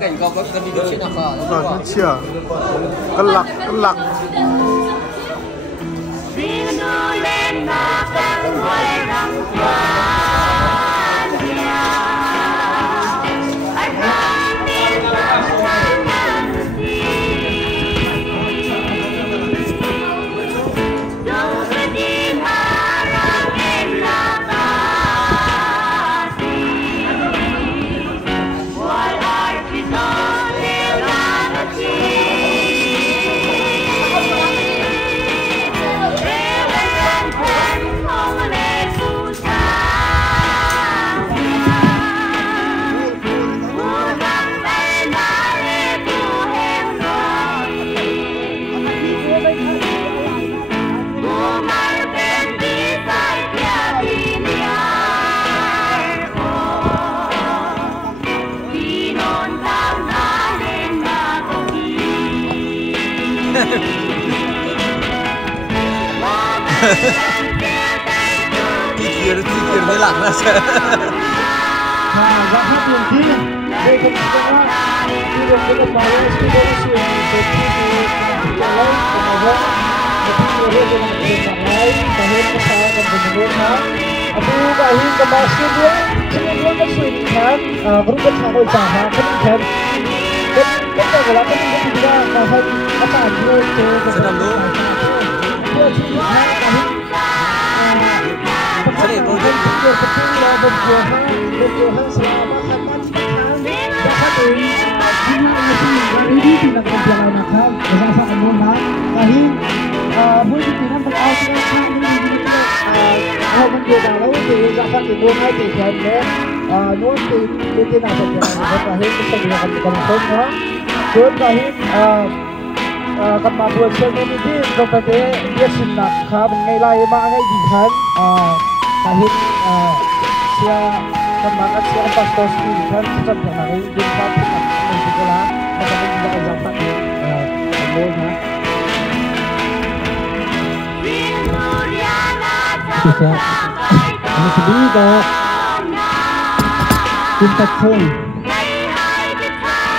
cảnh có cần đi được chuyện nào cả. Nó chia cân lặc. Thi kia mới lặng ra chứ. Ra phát tiền thi đây không có đi được cái bài này thì tôi sẽ lấy cái này một cái hơn cái này lấy và hơn cái sao còn mình muốn nó aku kahit ke basket dia semua kan swing kan berubah sama usaha kan kan kita kalau kan kita juga kahit apa dia itu Senang lu. dia cuma kahit Jadi project betul lah berjuang selama kan dapat ini ini tidak berjalan nakal berasa amunah kahit boleh kita berasal hôm nay là lấy thì ra phát thì buôn hay thì chuyện đấy nuốt thì bên kia nào thì rất là hết cái tình là còn tốt nữa cuốn và hết cầm mà buồn chơi nên đi trong cái biết sinh nặng khá mình ngay lại mà ngay gì hết và hết xe cầm mà các xe pastor thì hết rất là ngay đi phát thì mình chỉ có lá mà mình ra ra phát thì buôn hả bisa ini sedih ke cinta pun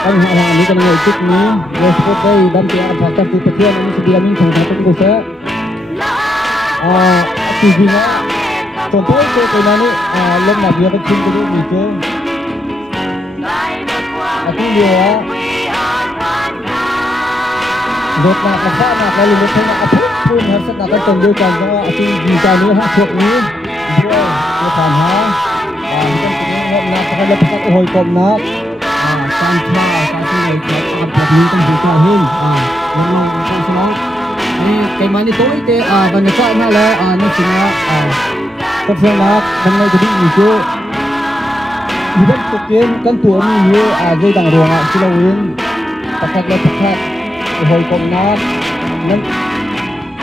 kan hal-hal ini kan ngejek nih ya seperti dan tiap apa di tepian ini sedia nih sama satu bisa tujuannya contoh itu kayak ini lem nggak biar kecil dulu gitu aku lihat đột ngạt là khác là cái lực thanh áp phun hết sức là cái tầng điều cần cho cái gì cho nữa hát thuộc ní rồi cái phản hóa cái tình huống là cái lập các hồi cầm nó san pha cái này cái áp đặt ní trong sự cao hơn nó trong số đó cái máy này tối thế và người chọn nó là nó chỉ là tập phương là hôm nay cái định gì chứ thì vẫn thực hiện căn tuổi như dây đằng ruộng chỉ là uống tập các lập các hồi cầm nát nên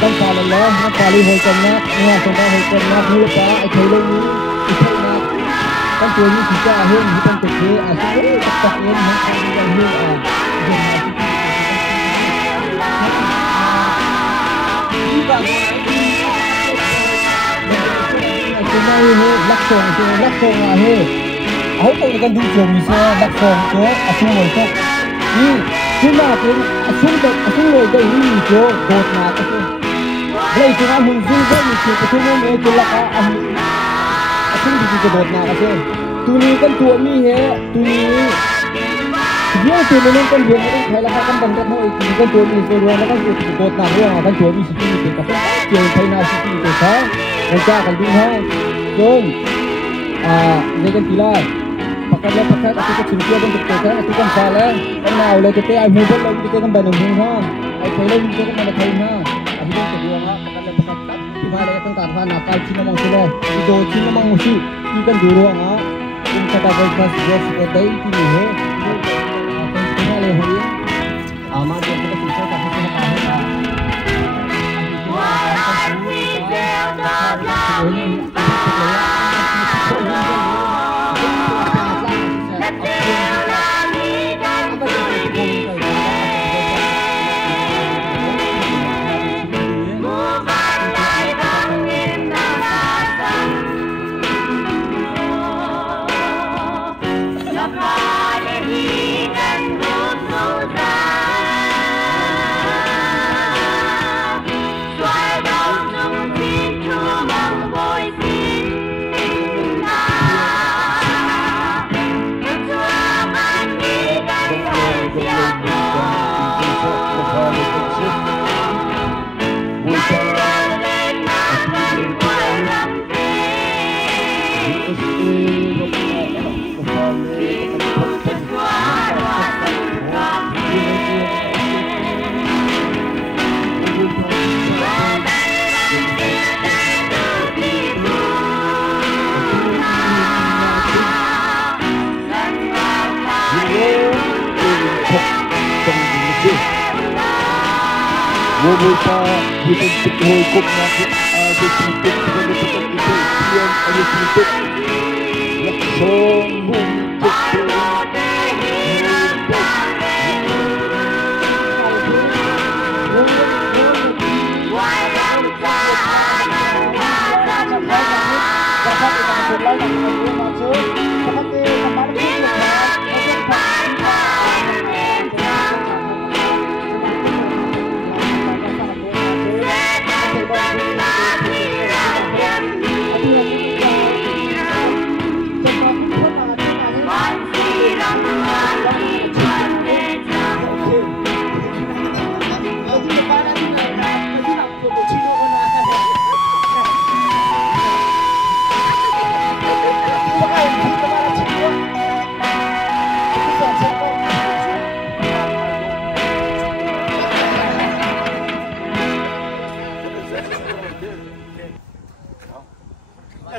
ตั้งแต่แล้วนักการีhồi cầm nát nghe trong đó hồi cầm nát như cá thấy lâu ní thấy nátตั้งตัวนี้สิจ้าhơnที่ตั้งตัวนี้ตักเองมันทำอย่างนี้ที่บ้านcái này lắc sòng hãy tôi cần đi trường xe lắc sòng chứ xuống ngồi không đi chúng ta cũng xuống ngồi đây đi chỗ đột mà cái đây chúng ta mình dùng cái gì thì chúng ta mới cái là xuống đi cái đột mà cái tu ni kan tua mi he tu ni dia tu ni kan dia ni khai là kan bằng cái thôi kan tua mi rồi là kan đột mà rồi kan tua mi thì cái chiều thấy nào thì cái sao người ta kan đi ha rồi đây kan pila pakai aku kecil dan berkata aku kan salah kenal le kita ai mua lên kita kan banyak mua ha ai thấy lên kita kan banyak thấy ha aku kan kedua ha pakai di mana kan kan ha nakal cina mang silo itu cina mang musi ikan dulu ha kita dapat masih seperti ini he kita le hari amat kita bisa tapi kita tahu Hãy subscribe cho kênh Ghiền Mì Gõ để không bỏ lỡ những video hấp dẫn. Wawita dibentuk hukumnya ada sedikit dengan ketentuan ada sedikit langsung untuk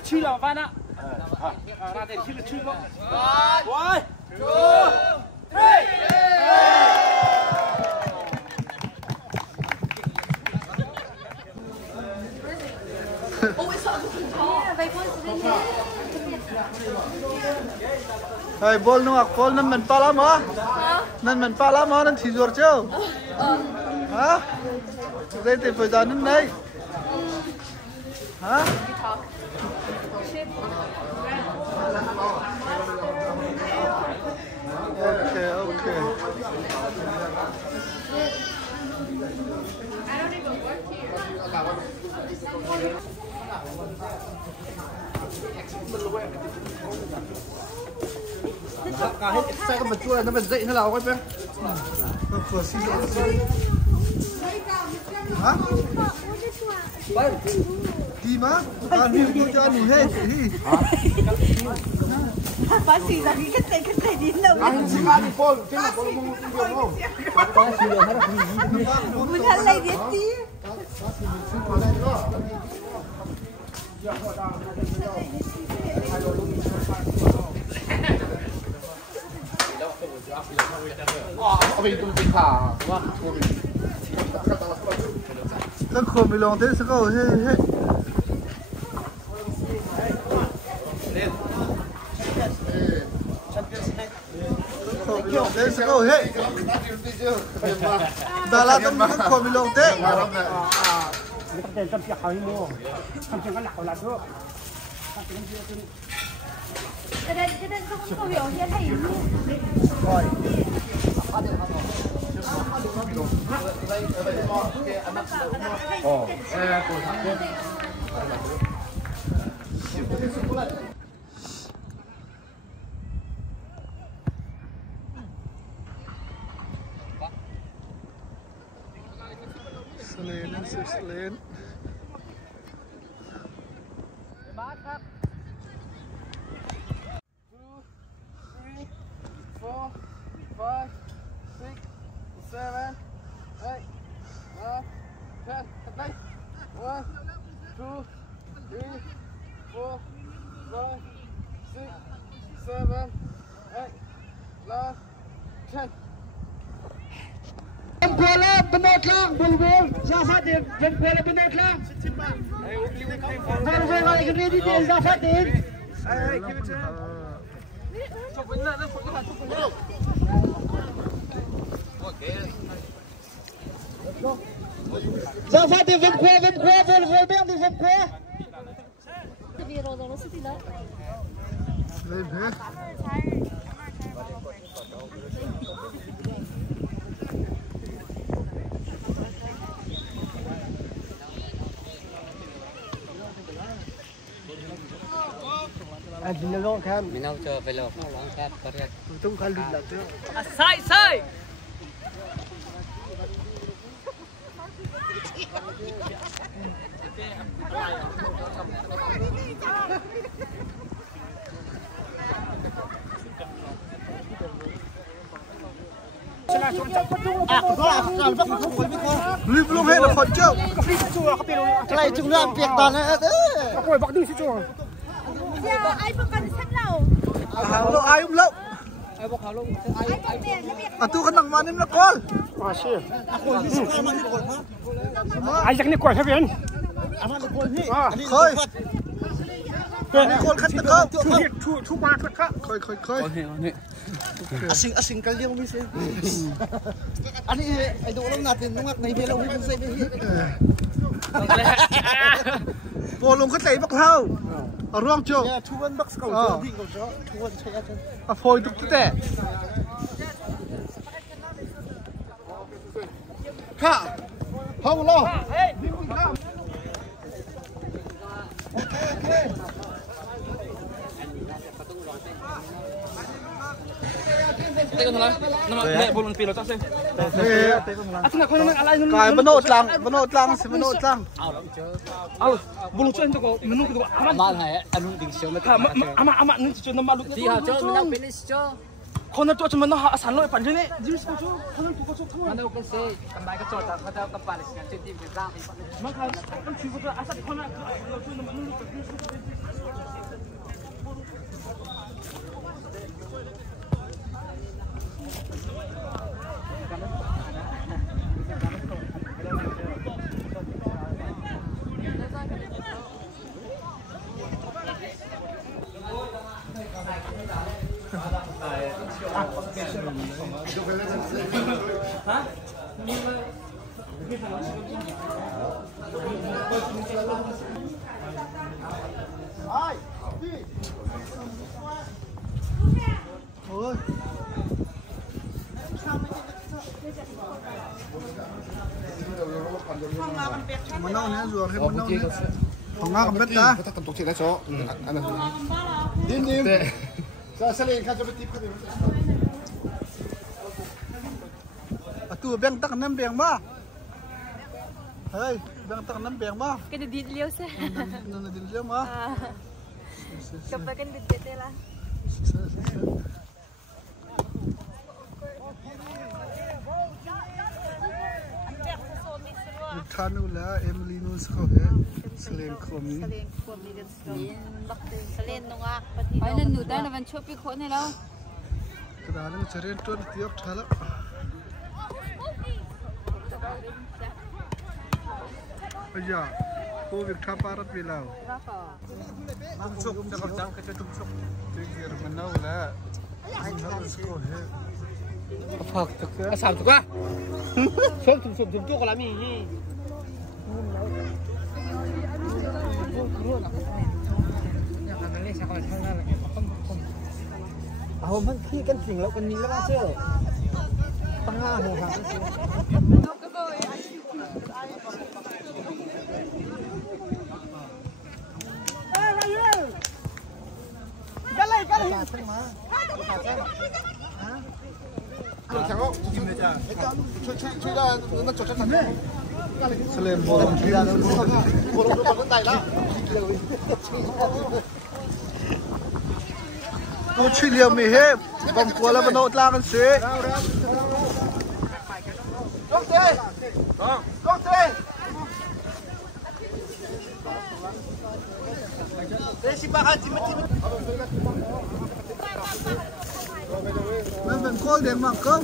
去了完了，那得去了去了，1、2、3。Hey, bol nuak, bol nan man pala mo? Nan man pala mo nan thizor chau. Hả? Đây thì phải giờ đến đây. Hả? Okay, okay. Cả hết xe con vật chua nó bật dậy nó nào quay bên. Hả? Đi má? Ăn đi cho ăn hết đi. Bác sĩ là cái tay đi đâu? Ăn xí gà đi phô, chứ là có mông không? Muốn ăn lấy biết tí. Nó khổ mì lòng thế sao có hết. Thế sẽ có hết. Đà Lạt tâm khắc khổ mì lòng thế. Cái tâm trạng hay mua, tâm trạng cái lạc là thôi. Cái đây không hiểu như thầy như. Rồi. Selen. Kuala penotlang bulbul Zafatin dan kuala penotlang kalau saya lagi ready di Zafatin Zafatin van kuala volbel di van kuala De wereld dan is het niet leuk. Anh lo kan. Mình đâu chờ phải lo long cát có được. Tung kan lula tu. Sai sai. Lui belum hết là phật châu. Cái này chúng nó việc toàn đấy. Có quay bắt đi chứ. Dạ, ai không cần sách đâu. Hàng lậu ai cũng lậu. tu kan nang manin na call. Ai chắc ni quay thế biển. Khơi. Call khát tao không? Thu qua khát khát. Khơi. Asing kalian misi. Ani ay doon lang natin nung na ibelaw mo sa ibi. Polong khát tay bắc thao. Ở ruộng châu. Ya, chuan box cầu cho đi cầu cho. Chuan chạy chân. À phôi tục tệ. Khá. Không lo. Teka na lang. Nama bolon pilo ta sen. Atina ko nang alay Kaya banot lang si banot lang. Al bulu chen to ko menu ko aman. Mal hai anu ding show na. Ama ni chu na malu. Di ha cho menang finish cho. Khona to chu mana ha asan loi pan jene. Jims ko chu. Khona tu ko chu. Mana ko se kambai ka chota ka ta ka palis kan tim ke zang. Man kha kan chu ko asan khona chu na manu. Ôi. Menau ni jual he menau ni. Pengak bet dah. Kita tentu sih so. Dim. Saya selain kan coba tip kan. Atu beng tak nem beng ba. Hei, beng tak nem beng ba. Kena di liau sah. Nana din dia ma. Kapag kan di lah. Thanu la Emily nu sakau he. Selain kromi. Selain nungak pati. Ay nan nuda na ban chopi ko ni lao. Kadang ceren tuan tiap thala. Aja, ko Victor parat bilau. Tumsuk, jam ke tumsuk. Tinggal menau la. Harus sakau he. Apa tu? Asam tu ka? Sum tu ko lami. Ahom han khi kan thing lo kan ni la se. Tanga ho ha. Selain bolong dia, Bolong bolong tay lah. tu cilia mi he, bang kuala banot lang si. Mình coi để mà không.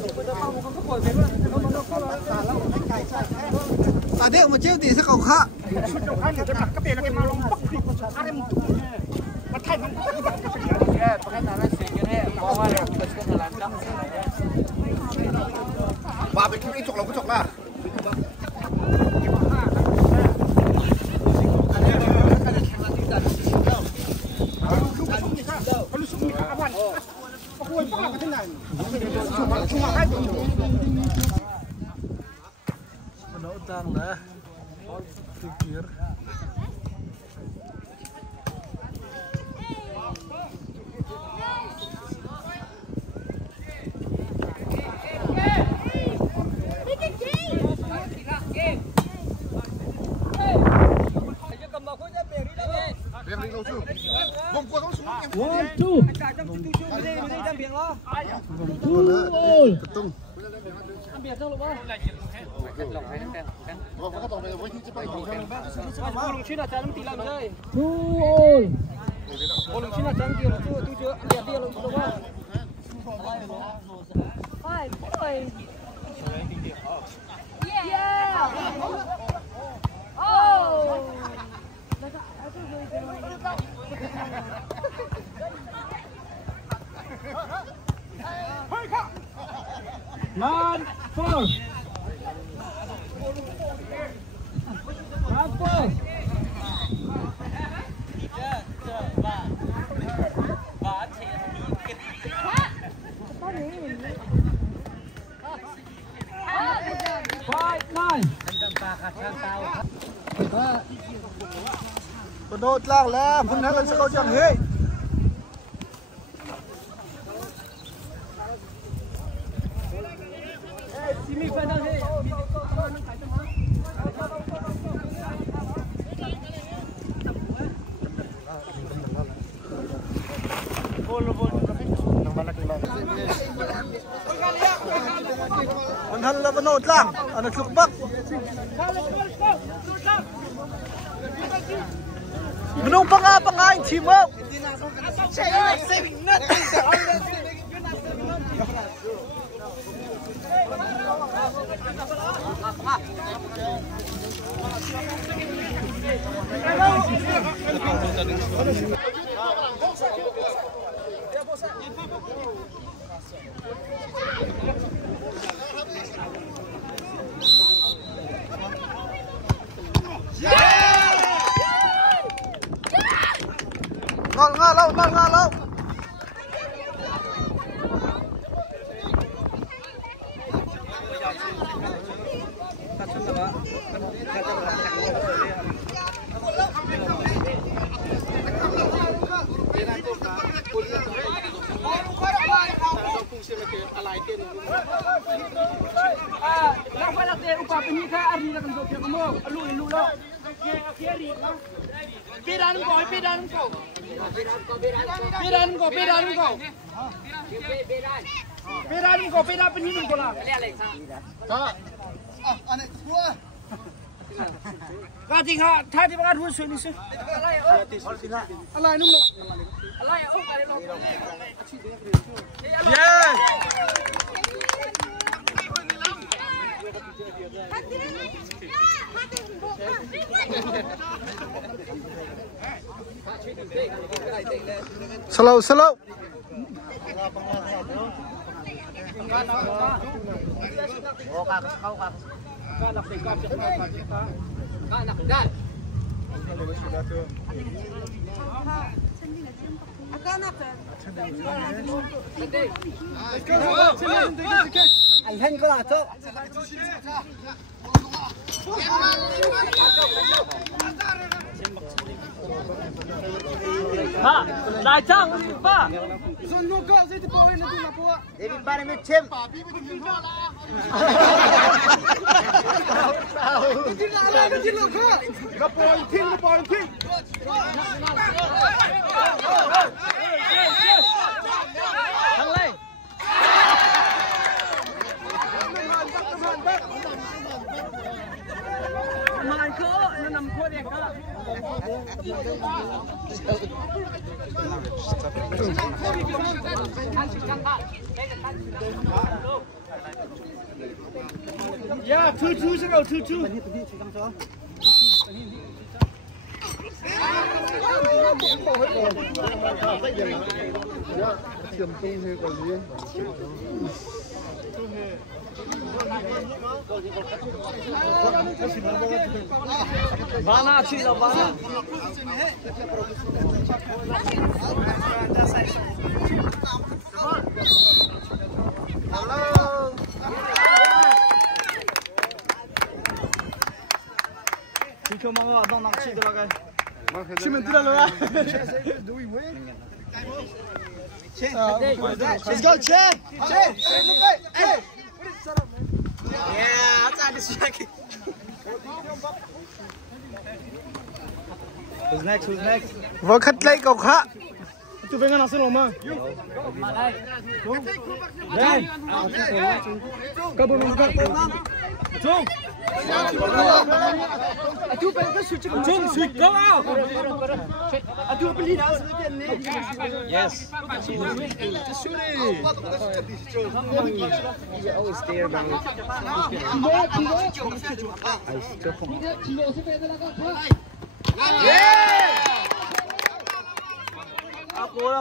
À đấy mà chiếu thì sẽ không khác. Bà bị cái chọc lòng cái chọc là. Menau tang lah. Pikir. One, two. Ketung. Bolong China jangan tilam saya. 2 all. Bolong China jangan dia tu ambil dia lo. Five, boy. Yeah. Oh. 9, 4. 9, 4. Penut lang lah, benar sekau jang hei. Benar lah penut lang, anak lukbak. Menung pangain team up. Ngon lâu. Beda penyinung bola. Anak semua. Kati ha, tadi bakat hul sini sih. Alai nung. Alai oh kare lo. Yes. Slow. Đại trang ba. Sun no go zai tu poin tu na po. Devi bare me chem. Di lo ko. Na poin tin. Thằng lên. Mà anh khớ nó nằm khô đẹp đó. Yeah, 2-2 sẽ đâu 2-2. Vana chi là vana. Hello. Chỉ cho mọi người đang nằm chi được cái. Chi mình tin rồi. Do we win? Let's go, Che. Hey. Yeah, outside this jacket. Who's next? Vừa khất lấy cầu khá. Chú về ngân nào xin lỗi mà. Đây. Cơ bự mình cơ. Trung. Aduh, pengen switch ke jom switch go out. Aduh, beli dah sebetulnya ni. Yes. Always there, man. Akul.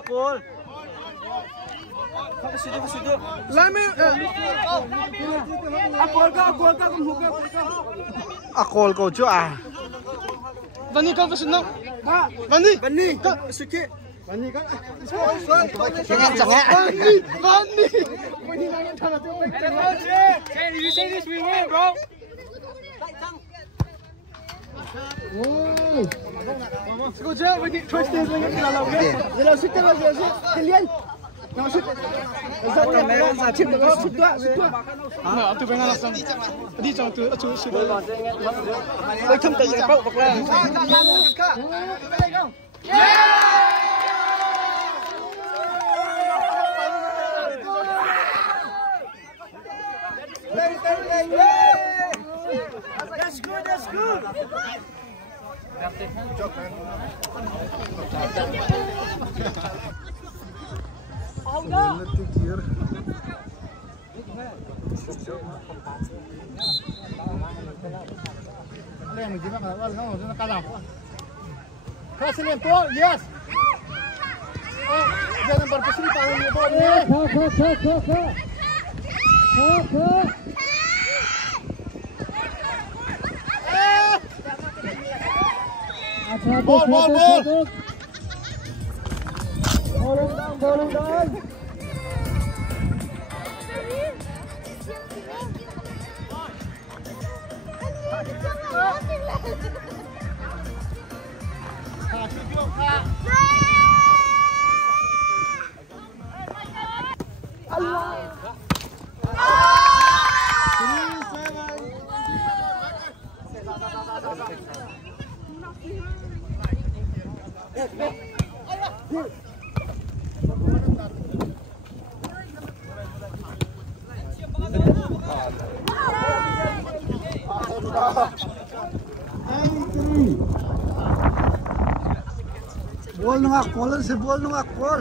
Akol kau cuah. Bani kau bersenang. Bani kau sikit. Bani kan. Jangan. Bani. Bani nak tangan tu. Hey, did you say this we win, bro? Kau jauh bani twist dia lagi kita lalu. Dia sikit lagi kalian. Nak shoot. Zat merah satu tu shoot. Ah, tu pengen langsung. Di jauh tu shoot. Lepas tu dia bawa bakal. That's good. Yes. Jangan berpesiri kalau ni bola ni. Ball. Ball down. Bol nungak kolan se bol nungak kol.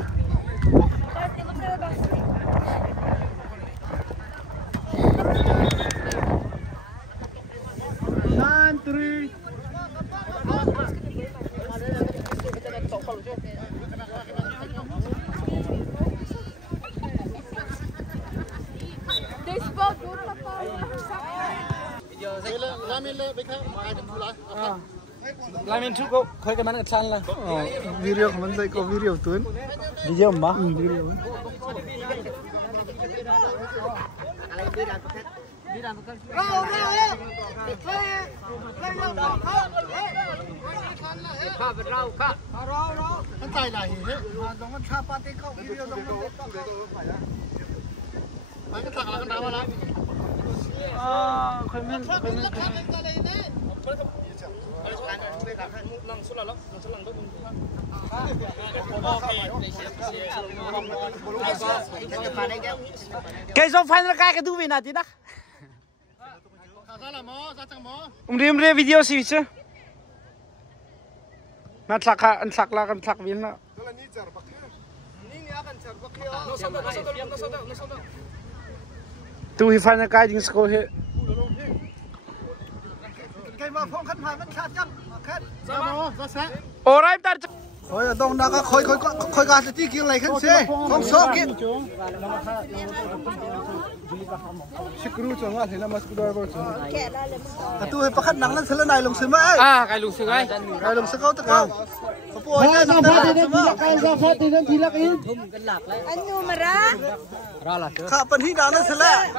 Santri. Lamin tu kau ke mana ke sana lah. Video kaman saya kau video tuan. Video mbak. Video. Cái số final cái thú vị nào tí đó. Umri video sih chứ. Nát sạc là kan sạc viên đó. Tu hi final cái ding score he. Cái mà phong khăn phải vẫn khát chắc. Khát. Ra sẽ. Alright, tar. Thôi đông đã khôi gạt tí kia lại khăn xe. Không số kia. Screw cho ngã thế là mà screw vào. Tu hay bắt nắng lên sân này lồng sân mai. À, cái lục sương ấy. Cái lồng sân câu tất cả. Ra phát thì nên chỉ là cái. Anh nhu mà ra. Ra là. Khá phần hít đá lên sân lại.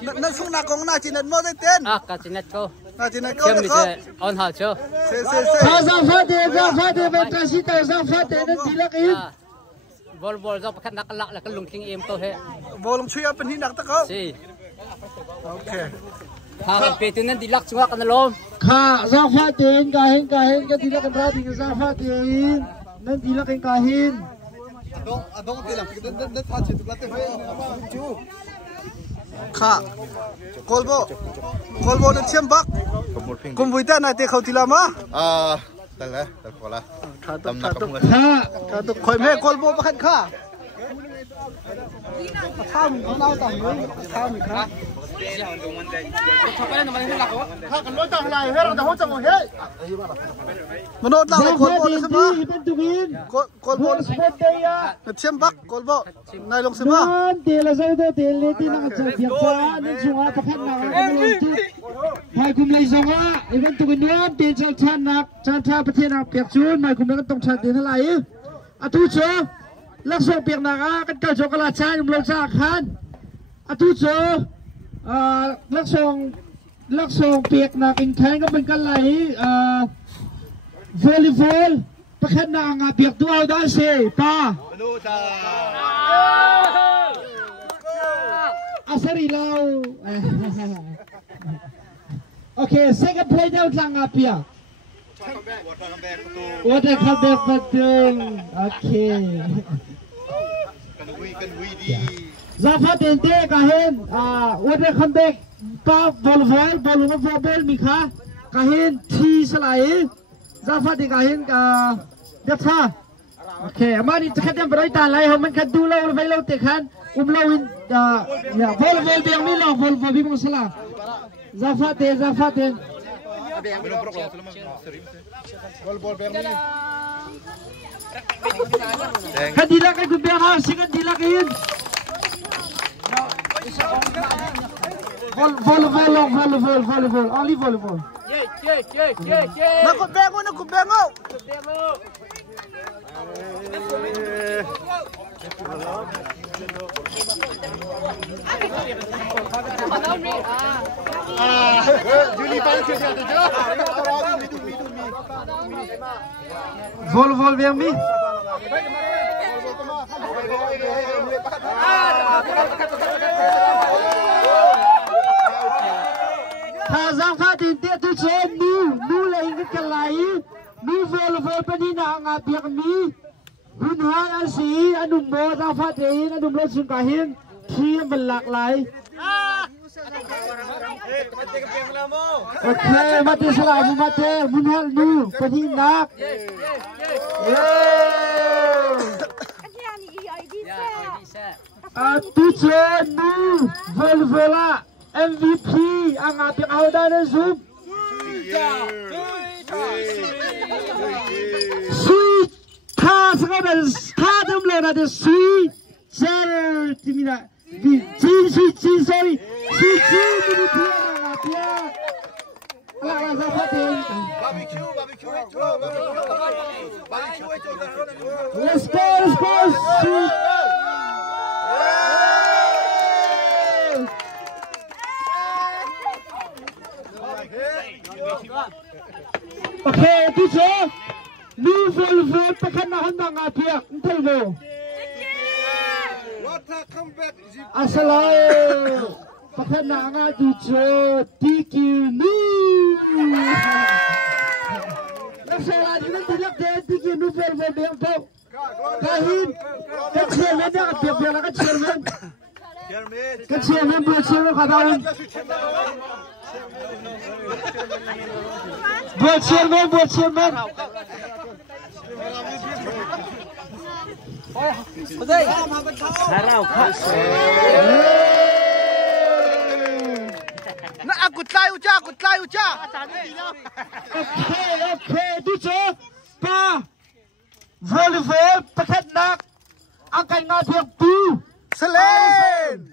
Nên xuống nạc công na chỉ nên mua tên. À, cái chuyện này cô. Chỉ nên câu được không? On hot chưa? Ra phát thì bên tra sĩ tàu ra phát thì nên chỉ là cái. Bol do pakat nak là cái lùng kinh em tôi he. Bolong chui apa ni nak tak kau? Si. Okay. Ha, petu nan dilak sunga kan lom. Kha ra phát thì kahin cái thì là cái ra thì ra phát thì nên chỉ là cái kahin. Adong tilam. Kita dah thah cik tu latih. Cu. ค่ะกอลโบนั่นเชื่อมบักกุมบุยแต่นายเตะเขาทีละมาแต่ละแต่พอละถ้าตุกคอยแม่กอลโบมาขันค่ะข้าวมึงเขาเล่าต่างเลยข้าวมึงครับข้ากันร้อยต่างอะไรเฮ้ยเราจะหัวจังหัวเฮ้ยมันโดนต่างกอลโบใช่ไหมกอลโบเชื่อมบักกอลโบนายลงใช่ไหมเดี๋ยวเราจะเดี๋ยวที่นั่งจะเบียดฟ้านี่ชัวร์ประเภทหนักไม่ลงจุดหมายคุมเลยสองอ่ะอีเวนต์ตัวนี้เดี๋ยวจะชันหนักชันประเทศหนักเปียกชุนหมายคุมเลยก็ต้องชันเดี๋ยวเท่าไหร่อ่ะทุกโชลักษณะเปียกหนักอ่ะกันเก่าโชกลาชายนุ่มลงจากขันอ่ะทุกโชลักษณะเปียกหนักอินแทนก็เป็นกันไหลวอลเลย์บอลประเภทหนักอ่ะเปียกตัวเอาได้สิป้าAsari lau. Okay, second play down lang apia. Water comeback betul. Okay. Zafa tente kahin. Water comeback. Pa ball mikha. Kahin thi selai. Zafa di kahin Dapsa. Okay, amani cakap yang berita lai. Haman kadu lau lau tekan. Umlawin ya vol biang ni lah vol bimong salah Zafat vol biang ni kan dilak kan biang ha sikan dilak in vol only vol nak bengo Vol biang mi. Thazang fatin te tu chen nu lai cái kalai nu vol panina nga biang mi. Bunhai asi anum mo ta fatin anum lo sun kahin thiมันหลากหลาย Okay, mati selamu mati bunhal nu paninak. Tujuan nu Volvola MVP ang ating audanan zoom. Sweet ta sekarang ta demle ada sweet jar timina sorry sweet ini dia lah zafatin let's go okay tujuh nu Volvo perkenalan dengan dia entah Asalamu perkenalan tujuh TQ Masalah ini tidak ada TQ Volvo bengkok kahin kecilnya biar kecilnya buat katakan buat chairman Nak aku try uca. Okay, tujuh pa volleyball paket nak akan ngabiak tu Selain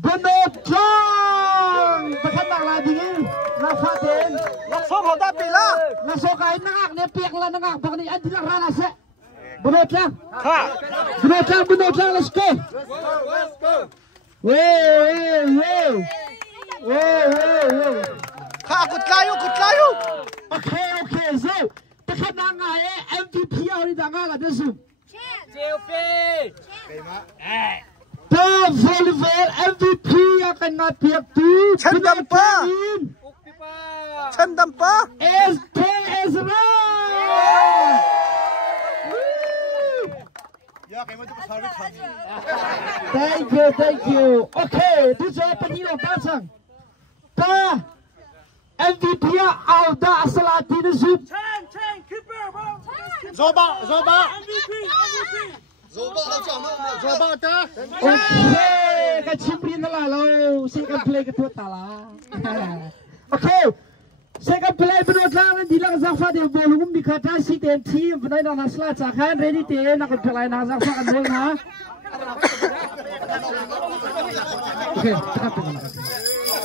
Benotong paket nak lagi ni Rafatin langsung kau dah pilih langsung kain nak ni piak lah nak bang ni adi nak rana se Benotong let's go Wey aku telayu Okay so paket nak MVP hari tanggal ada zoom The volleyball MVP akan ngapiak tu Cendam pa Ezra Thank you. Okay, tu saya penilai pasang. Pa MVP Alda Salatin Zub. Keeper, bro. Zoba. MVP. Zoba ta. Okay, kecimprin lah lo. Second play ketua tala. Okay. Second play penutlang di lang Zafa de bolum bikata si team benai nak nasla cakan ready te nak pelai nak Zafa kan bol ha.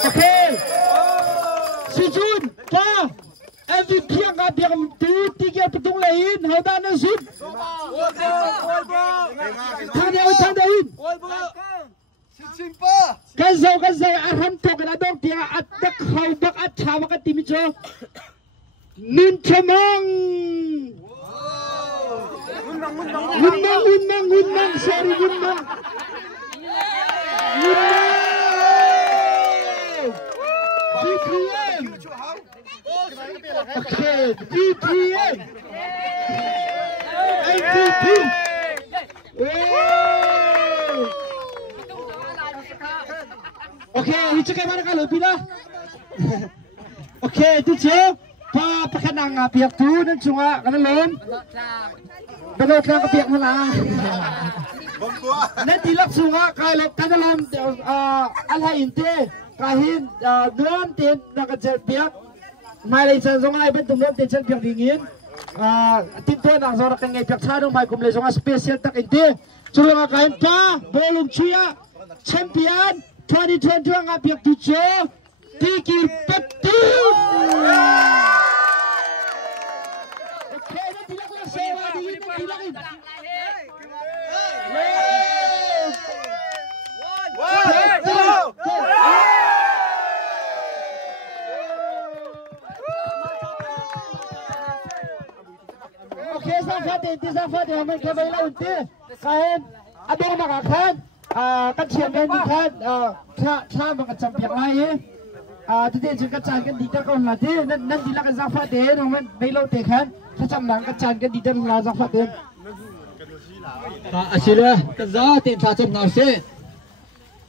Okay. Si Jun, pa MVP ang biang tu tiga petung lain, hauda na Zub. Tandain. Kazau arham to kana dong tia atak haubak athawa ka timicho. Nun chamang. Gunang sorry gunang. BPM. Okay, BPM. MVP. Okay, itu kayak mana kalau bila? Okay, itu je. Pa pakanang pihak tu dan cuma kana lom. Benot lang ka pihak nila. Nanti lak sunga kalau kana lom alhainte kahin don tin nakajet pihak. Mai san sunga iben tumlom tin san pihak dingin. Tim tu nak zora kengay pihak sadong mai kumle sunga special tak inte. Cuma kain pa bolong cuya champion 2022 ang pihak tujuh Tiki Petin. Okay, nanti lah kelas sewa nanti lagi. Okay, sampai di aman kebaila unti. Kain, ada yang makan. Kan siapa yang dikat? Cah macam yang lain. Tadi juga canggih dikat kau nanti. Nanti lah Zafa deh. Namun bela tekan. Macam nak canggih dikat lah Zafa deh. Asyik kerja tim macam nasi.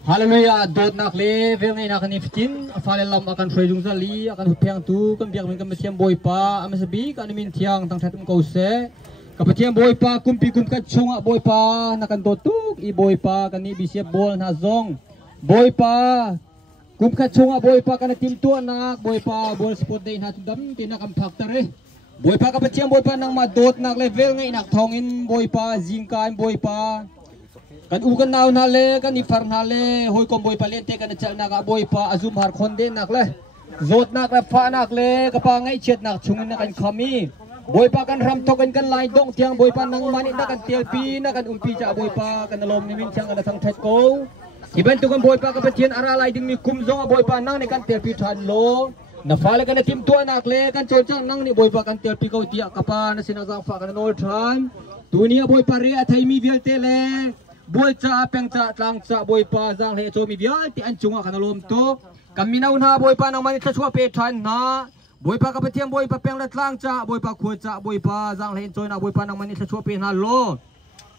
Haleluya, dot nak level ni nak niftin. Falam akan frejung sali, akan hupiang tu. Kan biar mereka mesti boy pa. Amas sebi kan min tiang tang satu kau se. Kapatian boy pa kumpi kat cunga boy pa nakan totuk I boy pa kan ni bisa bol nazong boy pa kat cunga boy pa kan tim tu anak boy pa bol sport day hat dam tinak am factory boy pa kapatian boy pa nang madot nak level ngai nak thongin boy pa jingkan boy pa kan ukan naun hale kan ifar hale hoy kom boy pa lente kan chal nak boy pa azum har khonde nak le zot nak le fa nak le kapa ngai chet nak chungin nak kan kami boy pa kan ram token kan lai dong tiang boy pa nang mani na kan TLP na kan umpi cha boy pa kan lom ni min chang na sang thet ko iban tu kan boy pa ka patien ara lai ding mi kum zong boy pa nang ni kan TLP than lo na fale kan tim tu anak le kan chol chang nang ni boy pa kan TLP ko tia kapa na sinazang fa kan nol than dunia boy pa re athai mi vial te le boy cha peng cha tlang cha boy pa jang le cho mi vial ti an chunga kan lom to kaminaw na boy pa nang mani cha chua pe than na boy pa kapatiam boy pa peng latlang cha boy pa khu cha boy pa jang len choi na boy pa nang mani sa chua pe na lo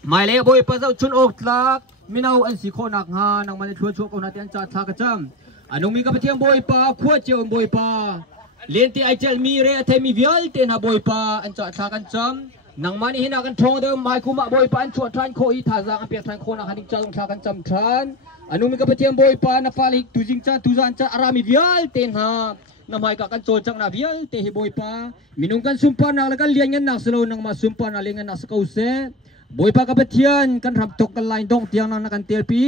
mai le boy pa zau chun ok tlak minaw an si kho nak ha nang mani chua ko na tian cha tha ka cham anong mi kapatiam boy pa khu cheu boy pa len ti ai chel mi re athe mi vial te na boy pa an cha tha kan cham nang mani hina kan thong de mai ku ma boy pa an chua than kho I tha jang an pe than kho na haning cha tha kan cham than anong mi kapatiam boy pa na falik tu jing cha tu jan cha arami vial ten ha namai ka kan chol chang na vial te hi boy pa minung kan sumpa na kan lian ngan nak selo nang ma sumpa na lengan nak sakau se boy pa ka pathian kan rap tok kan lain dong tiang na kan telpi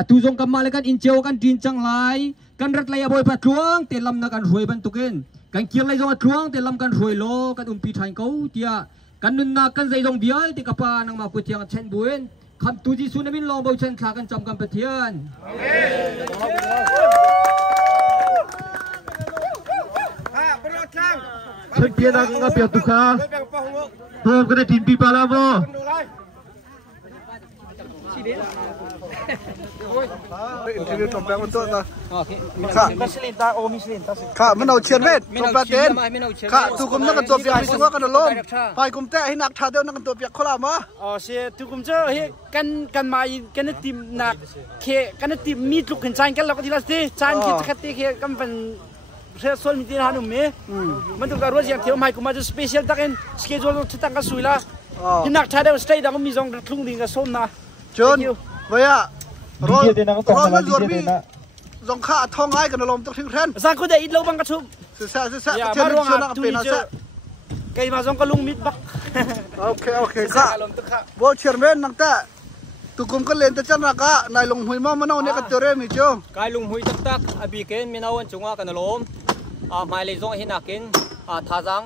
atu jong ka mal kan incheu kan din chang lai kan rat lai boy pa truang te lam na kan roi ban tuken kan kiel lai jong truang te lam kan roi lo kan umpi thain kau tia kan nun na kan zai jong vial te ka pa nang ma putiang chen buen kham tu ji sunamin long bo chen thla kan cham kan pathian amen Champion ang pihak tuka. Tuh kena timpi pala mo. อินทิวิวตบแปลงมันตัวนะ โอเค ค่ะ มิชลินตาโอมิชลินตา ค่ะมันเอาเชียนเวทตบแปลเต้นค่ะถูกกุมนักกันตัวเปียกมีสังว่ากันล้มไปกุมแต่ให้นักชาเดียวนักกันตัวเปียกโคลามา อ๋อเสียทุกคนเจอเฮ้กันมากันทีมหนักเคกันทีมมีลูกเห็นจานกันเราก็ทีละสิจานที่คัดตีเคกันเป็นเชื่อส่วนมีที่หาหนุ่มเมย์มันถูกการรู้จักเที่ยวใหม่กูมาจะสเปเชียลตั้งกันสเกจวลที่ตั้งกันสวยละที่นักชาเดียวสเตย์ดังก็มีสองครึ่งดิ่งกับส้มนะจนเวียรอมันรวมมีสองข้าทองไอ้กันล้มต้องถึงแทนสังกูได้อิดเราบังกระชุบศึกษาเที่ยวชนะเป็นอาเซไก่มาสองก็ลุงมิดบักโอเคค่ะบอลเชียร์แมนนังแต่ตุกุมก็เล่นแต่จันรักะนายลงหุยมามันเอาเนี่ยกันเจอเรื่องมิจูกายลุงหุยตักอบีเกนมีนาวันจงว่ากันล้มหมายเลขจงหินักกินท่าจัง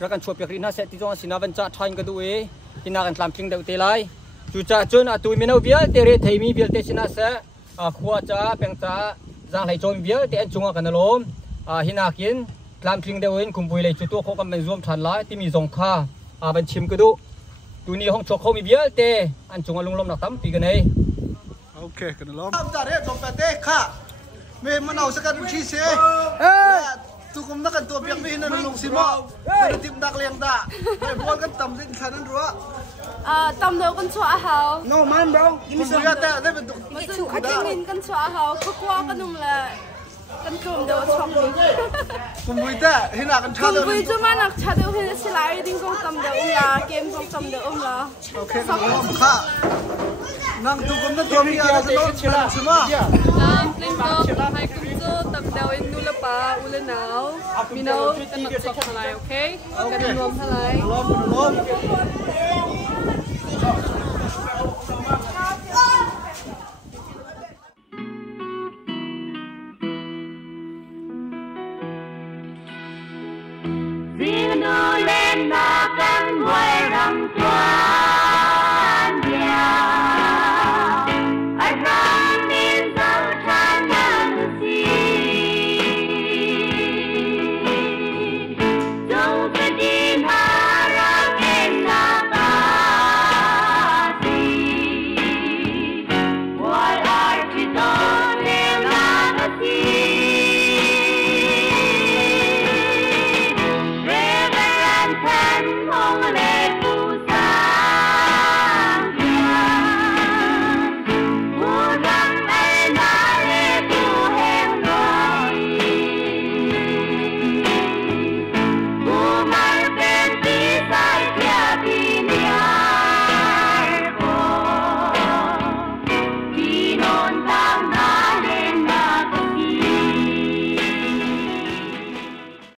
รักกันชัวร์เปียกรินฮะเซติจงสินาวันจะทายกันดูหินักกันตามจริงเดือดเตลัยจุจ่าจนตุยมีนาเบียเตเรไทยมีเบียเตชินาเซขวาจ้าเปียงจ้าจังไหลจงเบียเตนจงว่ากันล้มหินักกินตามจริงเดือดคุมบุยเลยจุดตัวเขากำลังรวมทันไล่ที่มีสงค่าเป็นชิมกันดูตัวนี้ห้องชกเขามีเบียเตอันจงลุงลมหนักตั้มปีกันเลยโอเคกันล้มทำจ่าเรียกจงไปเตะค่ะเมย์มันเอาสักการชีเซ่ทุกคนนักกันตัวเปียกไม่เห็นนั่นลุงสิมอเป็นทีมดักเลี้ยงตาไอ้บอลกันต่ำดิ้นขนาดนั้นรัวต่ำเดียวกันชัวร์เขา no man bro คุณบุญแต่ได้เป็นตุกมันจะอาจจะมินกันชัวร์เขาเขากลัวกันนุ่มเลยกันกลุ่มเดียวชอบเลยคุณบุญแต่เห็นหนักกันชาเดียวคุณบุญจะมาหนักชาเดียวเห็นสิไลดิ้งกองต่ำเดียวละเกมกองต่ำเดียวละโอเคกันล้มค่ะนั่งทุกคนนั่งตัวมีอะไรกันล้มใช่ไหมเล่นก็ให้คุณโจต่ำเดียวนูละป้าอุลนาวมีนาวกันหนักสองอะไรโอเคกันรวมเท่าไหร่ล้ม